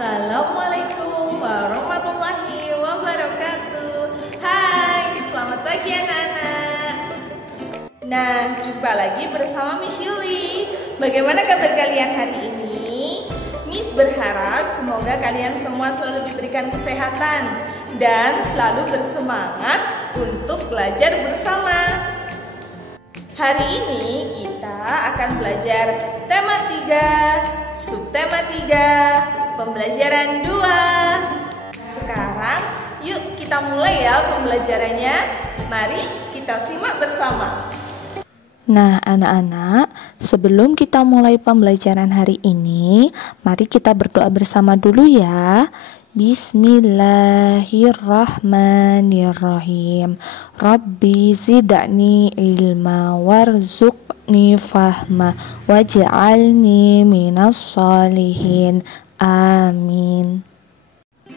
Assalamualaikum warahmatullahi wabarakatuh. Hai, selamat pagi anak-anak. Nah, jumpa lagi bersama Miss Yuli. Bagaimana kabar kalian hari ini? Miss berharap semoga kalian semua selalu diberikan kesehatan dan selalu bersemangat untuk belajar bersama. Hari ini kita akan belajar tema 3, subtema 3, pembelajaran 2. Sekarang yuk kita mulai ya pembelajarannya. Mari kita simak bersama. Nah anak-anak, sebelum kita mulai pembelajaran hari ini, mari kita berdoa bersama dulu ya. Bismillahirrahmanirrahim. Rabbi zidni ilma warzuqni fahma waj'alni minas sholihin. Amin.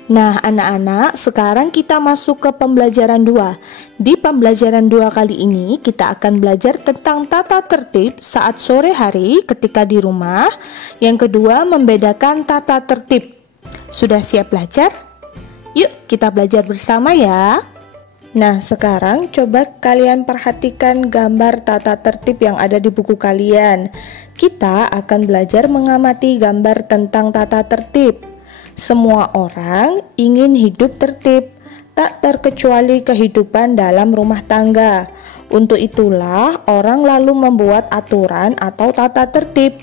Nah anak-anak, sekarang kita masuk ke pembelajaran 2. Di pembelajaran 2 kali ini kita akan belajar tentang tata tertib saat sore hari ketika di rumah. Yang kedua, membedakan tata tertib. Sudah siap belajar? Yuk kita belajar bersama ya. Nah sekarang coba kalian perhatikan gambar tata tertib yang ada di buku kalian. Kita akan belajar mengamati gambar tentang tata tertib. Semua orang ingin hidup tertib, tak terkecuali kehidupan dalam rumah tangga. Untuk itulah orang lalu membuat aturan atau tata tertib.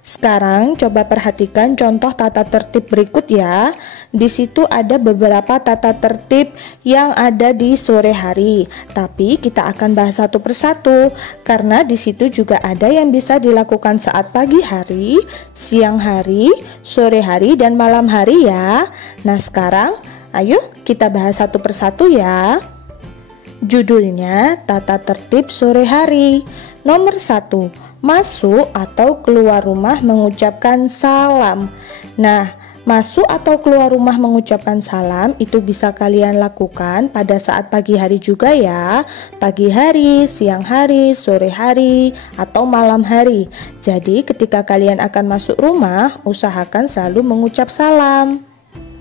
Sekarang coba perhatikan contoh tata tertib berikut ya. Di situ ada beberapa tata tertib yang ada di sore hari. Tapi kita akan bahas satu persatu karena di situ juga ada yang bisa dilakukan saat pagi hari, siang hari, sore hari, dan malam hari ya. Nah sekarang ayo kita bahas satu persatu ya. Judulnya tata tertib sore hari. Nomor 1, masuk atau keluar rumah mengucapkan salam. Nah, masuk atau keluar rumah mengucapkan salam itu bisa kalian lakukan pada saat pagi hari juga ya. Pagi hari, siang hari, sore hari, atau malam hari. Jadi ketika kalian akan masuk rumah, usahakan selalu mengucap salam.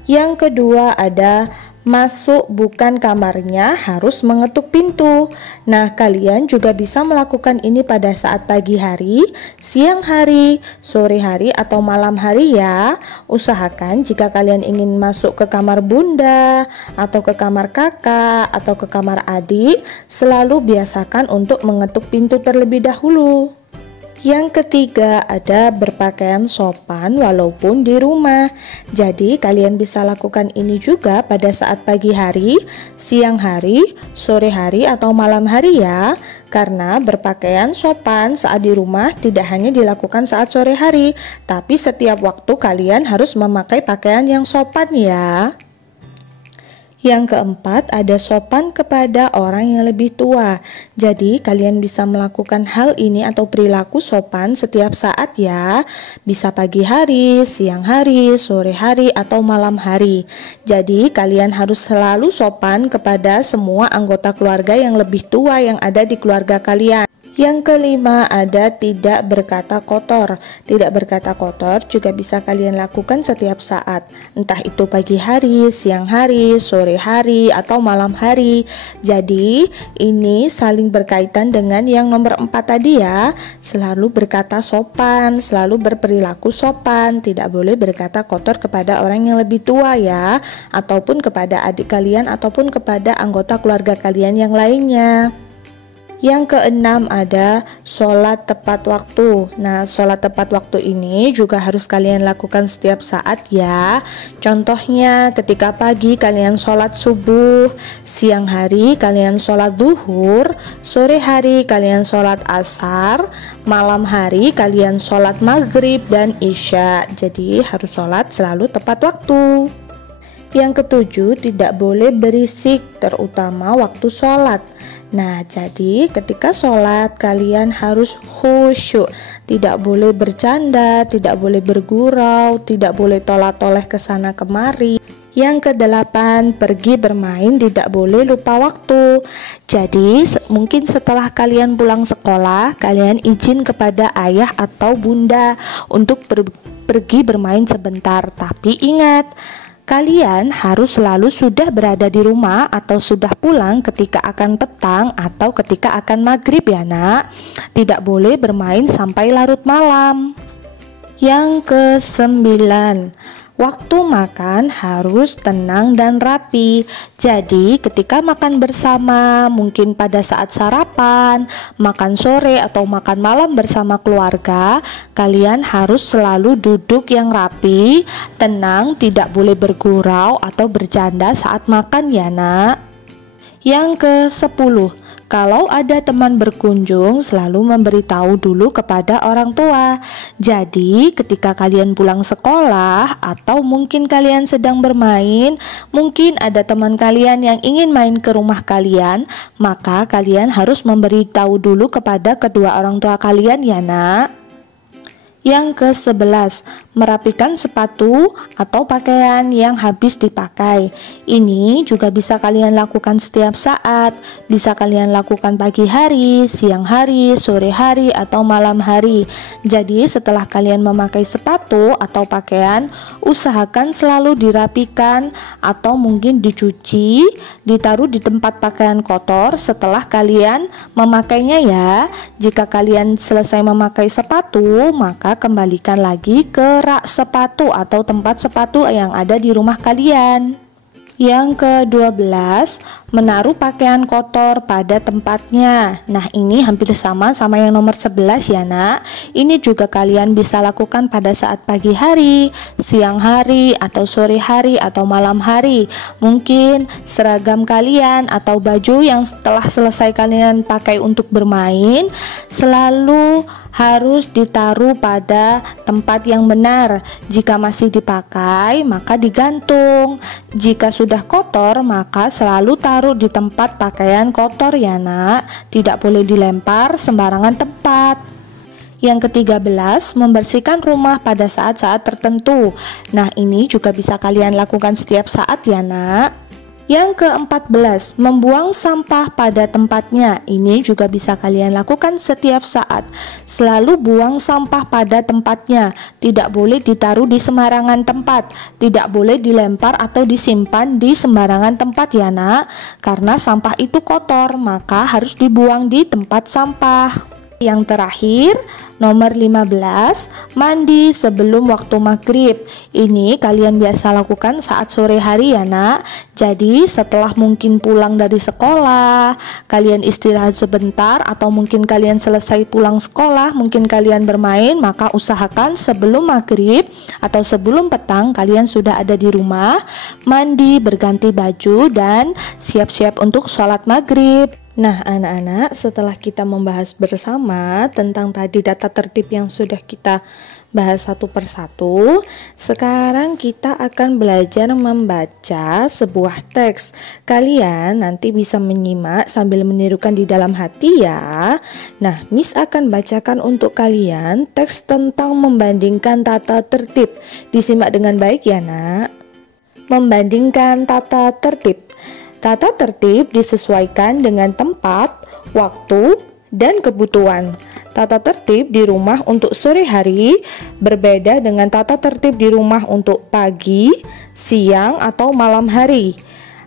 Yang kedua ada masuk bukan kamarnya harus mengetuk pintu. Nah kalian juga bisa melakukan ini pada saat pagi hari, siang hari, sore hari, atau malam hari ya. Usahakan jika kalian ingin masuk ke kamar bunda, atau ke kamar kakak, atau ke kamar adik, selalu biasakan untuk mengetuk pintu terlebih dahulu. Yang ketiga ada berpakaian sopan walaupun di rumah. Jadi kalian bisa lakukan ini juga pada saat pagi hari, siang hari, sore hari, atau malam hari ya. Karena berpakaian sopan saat di rumah tidak hanya dilakukan saat sore hari, tapi setiap waktu kalian harus memakai pakaian yang sopan ya. Yang keempat ada sopan kepada orang yang lebih tua. Jadi kalian bisa melakukan hal ini atau perilaku sopan setiap saat ya. Bisa pagi hari, siang hari, sore hari, atau malam hari. Jadi kalian harus selalu sopan kepada semua anggota keluarga yang lebih tua yang ada di keluarga kalian. Yang kelima ada tidak berkata kotor. Tidak berkata kotor juga bisa kalian lakukan setiap saat, entah itu pagi hari, siang hari, sore hari, atau malam hari. Jadi ini saling berkaitan dengan yang nomor 4 tadi ya. Selalu berkata sopan, selalu berperilaku sopan. Tidak boleh berkata kotor kepada orang yang lebih tua ya, ataupun kepada adik kalian, ataupun kepada anggota keluarga kalian yang lainnya. Yang keenam ada sholat tepat waktu. Nah sholat tepat waktu ini juga harus kalian lakukan setiap saat ya. Contohnya ketika pagi kalian sholat subuh, siang hari kalian sholat duhur, sore hari kalian sholat asar, malam hari kalian sholat maghrib dan isya. Jadi harus sholat selalu tepat waktu. Yang ketujuh, tidak boleh berisik terutama waktu sholat. Nah jadi ketika sholat kalian harus khusyuk. Tidak boleh bercanda, tidak boleh bergurau, tidak boleh tolak-toleh ke sana kemari. Yang kedelapan, pergi bermain tidak boleh lupa waktu. Jadi mungkin setelah kalian pulang sekolah, kalian izin kepada ayah atau bunda untuk pergi bermain sebentar. Tapi ingat, kalian harus selalu sudah berada di rumah atau sudah pulang ketika akan petang atau ketika akan maghrib ya nak. Tidak boleh bermain sampai larut malam. Yang ke-9, waktu makan harus tenang dan rapi. Jadi ketika makan bersama, mungkin pada saat sarapan, makan sore atau makan malam bersama keluarga, kalian harus selalu duduk yang rapi, tenang, tidak boleh bergurau atau bercanda saat makan ya nak. Yang ke-10, kalau ada teman berkunjung, selalu memberitahu dulu kepada orang tua. Jadi ketika kalian pulang sekolah atau mungkin kalian sedang bermain, mungkin ada teman kalian yang ingin main ke rumah kalian, maka kalian harus memberitahu dulu kepada kedua orang tua kalian ya nak. Yang ke-11, merapikan sepatu atau pakaian yang habis dipakai. Ini juga bisa kalian lakukan setiap saat. Bisa kalian lakukan pagi hari, siang hari, sore hari, atau malam hari. Jadi setelah kalian memakai sepatu atau pakaian, usahakan selalu dirapikan atau mungkin dicuci, ditaruh di tempat pakaian kotor setelah kalian memakainya ya. Jika kalian selesai memakai sepatu, maka kembalikan lagi ke rak sepatu atau tempat sepatu yang ada di rumah kalian. Yang ke-12, menaruh pakaian kotor pada tempatnya. Nah ini hampir sama yang nomor 11 ya nak. Ini juga kalian bisa lakukan pada saat pagi hari, siang hari, atau sore hari, atau malam hari. Mungkin seragam kalian atau baju yang setelah selesai kalian pakai untuk bermain selalu harus ditaruh pada tempat yang benar. Jika masih dipakai, maka digantung. Jika sudah kotor, maka selalu taruh di tempat pakaian kotor ya nak. Tidak boleh dilempar sembarangan tempat. Yang ke-13, membersihkan rumah pada saat-saat tertentu. Nah ini juga bisa kalian lakukan setiap saat ya nak. Yang ke-14, membuang sampah pada tempatnya. Ini juga bisa kalian lakukan setiap saat. Selalu buang sampah pada tempatnya. Tidak boleh ditaruh di sembarangan tempat. Tidak boleh dilempar atau disimpan di sembarangan tempat ya nak. Karena sampah itu kotor, maka harus dibuang di tempat sampah. Yang terakhir, nomor 15, mandi sebelum waktu maghrib. Ini kalian biasa lakukan saat sore hari ya nak. Jadi setelah mungkin pulang dari sekolah, kalian istirahat sebentar, atau mungkin kalian selesai pulang sekolah, mungkin kalian bermain, maka usahakan sebelum maghrib atau sebelum petang kalian sudah ada di rumah, mandi, berganti baju, dan siap-siap untuk sholat maghrib. Nah anak-anak, setelah kita membahas bersama tentang tadi data tertib yang sudah kita bahas satu persatu, sekarang kita akan belajar membaca sebuah teks. Kalian nanti bisa menyimak sambil menirukan di dalam hati ya. Nah, Miss akan bacakan untuk kalian teks tentang membandingkan tata tertib. Disimak dengan baik ya nak. Membandingkan tata tertib. Tata tertib disesuaikan dengan tempat, waktu, dan kebutuhan. Tata tertib di rumah untuk sore hari berbeda dengan tata tertib di rumah untuk pagi, siang, atau malam hari.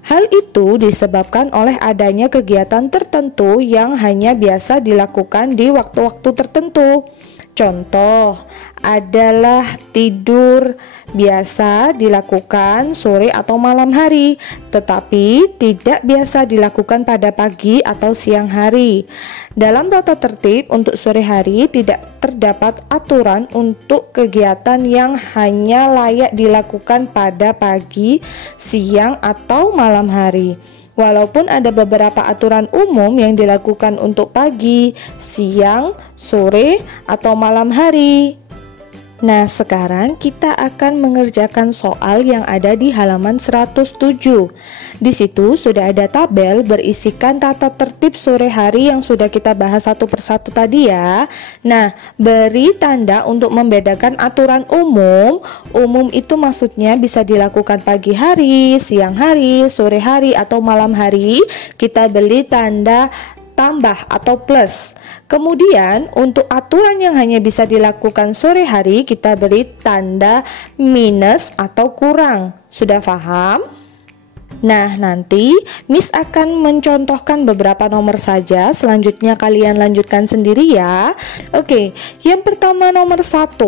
Hal itu disebabkan oleh adanya kegiatan tertentu yang hanya biasa dilakukan di waktu-waktu tertentu. Contoh adalah tidur biasa dilakukan sore atau malam hari, tetapi tidak biasa dilakukan pada pagi atau siang hari. Dalam tata tertib untuk sore hari tidak terdapat aturan untuk kegiatan yang hanya layak dilakukan pada pagi, siang, atau malam hari. Walaupun ada beberapa aturan umum yang dilakukan untuk pagi, siang, sore, atau malam hari. Nah, sekarang kita akan mengerjakan soal yang ada di halaman 107. Di situ sudah ada tabel berisikan tata tertib sore hari yang sudah kita bahas satu persatu tadi ya. Nah, beri tanda untuk membedakan aturan umum. Umum itu maksudnya bisa dilakukan pagi hari, siang hari, sore hari, atau malam hari. Kita beri tanda tambah atau plus. Kemudian untuk aturan yang hanya bisa dilakukan sore hari, kita beri tanda minus atau kurang. Sudah paham? Nah, nanti Miss akan mencontohkan beberapa nomor saja. Selanjutnya kalian lanjutkan sendiri ya. Oke, yang pertama nomor 1.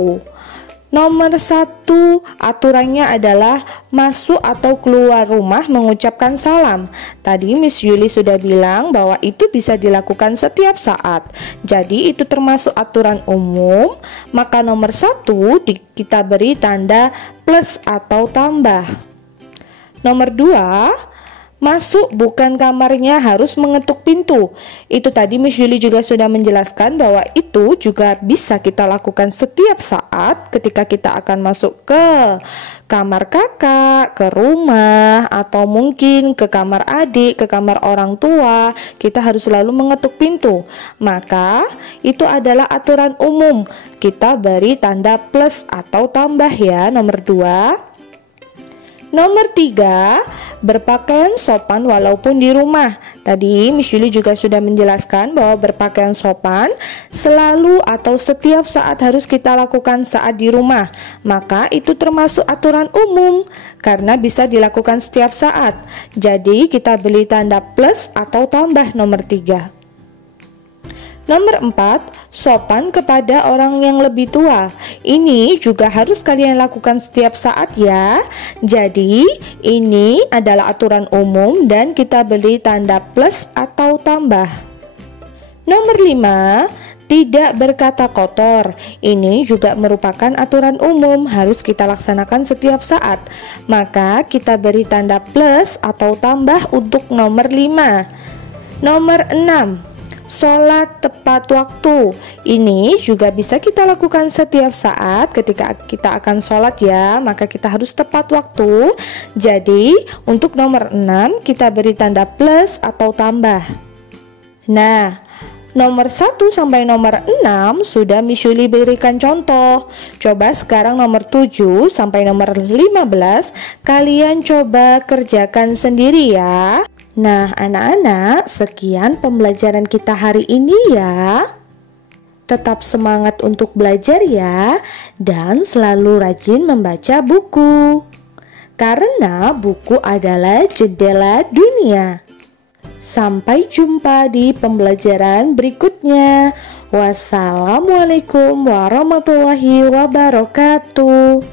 Nomor 1 aturannya adalah masuk atau keluar rumah mengucapkan salam. Tadi Miss Yuli sudah bilang bahwa itu bisa dilakukan setiap saat. Jadi itu termasuk aturan umum. Maka nomor 1 kita beri tanda plus atau tambah. Nomor 2, masuk bukan kamarnya harus mengetuk pintu. Itu tadi Miss Yuli juga sudah menjelaskan bahwa itu juga bisa kita lakukan setiap saat ketika kita akan masuk ke kamar kakak, ke rumah, atau mungkin ke kamar adik, ke kamar orang tua. Kita harus selalu mengetuk pintu. Maka itu adalah aturan umum. Kita beri tanda plus atau tambah ya, nomor 2. Nomor 3, berpakaian sopan walaupun di rumah. Tadi Miss Yuli juga sudah menjelaskan bahwa berpakaian sopan selalu atau setiap saat harus kita lakukan saat di rumah. Maka itu termasuk aturan umum karena bisa dilakukan setiap saat. Jadi kita beri tanda plus atau tambah nomor 3. Nomor 4, sopan kepada orang yang lebih tua. Ini juga harus kalian lakukan setiap saat ya. Jadi ini adalah aturan umum dan kita beri tanda plus atau tambah. Nomor 5, tidak berkata kotor. Ini juga merupakan aturan umum, harus kita laksanakan setiap saat. Maka kita beri tanda plus atau tambah untuk nomor 5. Nomor 6, sholat tepat waktu. Ini juga bisa kita lakukan setiap saat ketika kita akan sholat ya. Maka kita harus tepat waktu. Jadi untuk nomor 6 kita beri tanda plus atau tambah. Nah, nomor 1 sampai nomor 6 sudah Miss Yuli berikan contoh. Coba sekarang nomor 7 sampai nomor 15 kalian coba kerjakan sendiri ya. Nah, anak-anak, sekian pembelajaran kita hari ini ya. Tetap semangat untuk belajar ya, dan selalu rajin membaca buku. Karena buku adalah jendela dunia. Sampai jumpa di pembelajaran berikutnya. Wassalamualaikum warahmatullahi wabarakatuh.